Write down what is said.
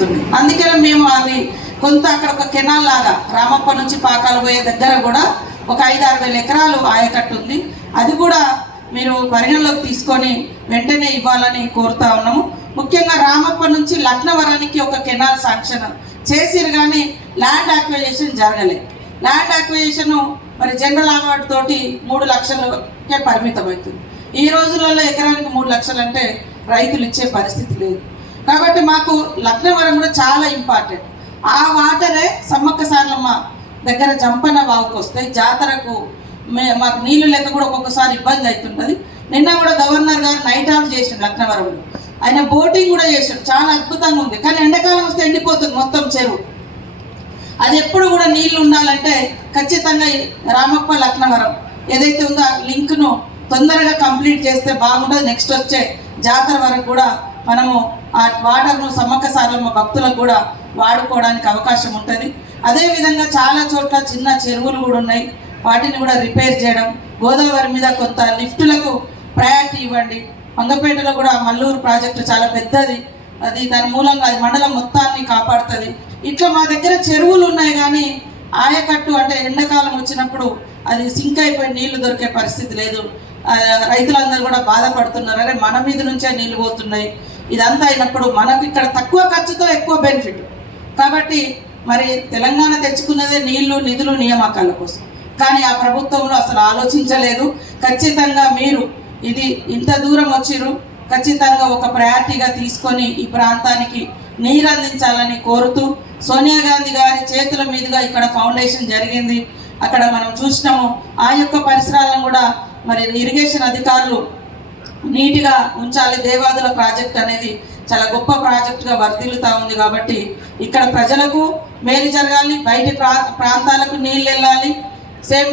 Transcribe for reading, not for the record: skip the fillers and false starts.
అవుతుంది. అందుకనే మేము అవి కొంత అక్కడ ఒక కెనాల్ లాగా రామప్ప నుంచి పాకాలు పోయే దగ్గర కూడా ఒక 5-6 వేల ఎకరాలు ఆయకట్టు ఉంది. అది కూడా మీరు పరిగణలోకి తీసుకొని వెంటనే ఇవ్వాలని కోరుతా ఉన్నాము. ముఖ్యంగా రామప్ప నుంచి లక్నవరానికి ఒక కెనాల్ శాంక్షన్ చేసిరు, కానీ ల్యాండ్ అక్విజిషన్ జరగలేదు. ల్యాండ్ అక్విజిషన్ మరి జనరల్ అవార్డు తోటి 3 లక్షలకే పరిమితం అవుతుంది. ఈ రోజులలో ఎకరానికి 3 లక్షలు అంటే రైతులు ఇచ్చే పరిస్థితి లేదు. కాబట్టి మాకు లక్నవరం కూడా చాలా ఇంపార్టెంట్. ఆ వాటరే సమ్మక్క సారలమ్మ దగ్గర జంపన వాగుకు వస్తాయి. జాతరకు మాకు నీళ్లు లెక్క కూడా ఒక్కొక్కసారి ఇబ్బంది అవుతుంటుంది. నిన్న కూడా గవర్నర్ గారు నైట్ ఆఫ్ చేసిండు లక్నవరంలో. ఆయన బోటింగ్ కూడా చేశాడు, చాలా అద్భుతంగా ఉంది. కానీ ఎండాకాలం వస్తే ఎండిపోతుంది మొత్తం చెరువు. అది ఎప్పుడు కూడా నీళ్లు ఉండాలంటే ఖచ్చితంగా రామప్ప లక్నవరం ఏదైతే ఉందో ఆ లింక్ను తొందరగా కంప్లీట్ చేస్తే బాగుంటుంది. నెక్స్ట్ వచ్చే జాతర వరకు కూడా మనము ఆ వాటర్ను సమ్మక్క సారలమ్మ భక్తులకు కూడా వాడుకోవడానికి అవకాశం ఉంటుంది. అదేవిధంగా చాలా చోట్ల చిన్న చెరువులు కూడా ఉన్నాయి, వాటిని కూడా రిపేర్ చేయడం. గోదావరి మీద కొంత లిఫ్టులకు ప్రయారిటీ ఇవ్వండి. మంగపేటలో కూడా మల్లూరు ప్రాజెక్టు చాలా పెద్దది, అది దాని మూలంగా అది మండలం మొత్తాన్ని కాపాడుతుంది. ఇట్లా మా దగ్గర చెరువులు ఉన్నాయి, కానీ ఆయకట్టు అంటే ఎండాకాలం వచ్చినప్పుడు అది సింక్ అయిపోయి నీళ్లు దొరికే పరిస్థితి లేదు. రైతులందరూ కూడా బాధపడుతున్నారు, అరే మన మీద నుంచే నీళ్ళు పోతున్నాయి. ఇదంతా అయినప్పుడు మనకు ఇక్కడ తక్కువ ఖర్చుతో ఎక్కువ బెనిఫిట్. కాబట్టి మరి తెలంగాణ తెచ్చుకున్నదే నీళ్లు, నిధులు, నియామకాల కోసం. కానీ ఆ ప్రభుత్వంలో అసలు ఆలోచించలేదు. ఖచ్చితంగా మీరు ఇది ఇంత దూరం వచ్చిరు, ఖచ్చితంగా ఒక ప్రయారిటీగా తీసుకొని ఈ ప్రాంతానికి నీరు అందించాలని కోరుతూ, సోనియా గాంధీ గారి చేతుల మీదుగా ఇక్కడ ఫౌండేషన్ జరిగింది, అక్కడ మనం చూసినాము. ఆ యొక్క పరిసరాలను కూడా మరి ఇరిగేషన్ అధికారులు నీట్గా ఉంచాలి. దేవాదుల ప్రాజెక్ట్ అనేది చాలా గొప్ప ప్రాజెక్టుగా వర్ధిల్లుతూ ఉంది. కాబట్టి ఇక్కడ ప్రజలకు మేలు జరగాలి, బయటి ప్రాంతాలకు నీళ్ళు వెళ్ళాలి. సేమ్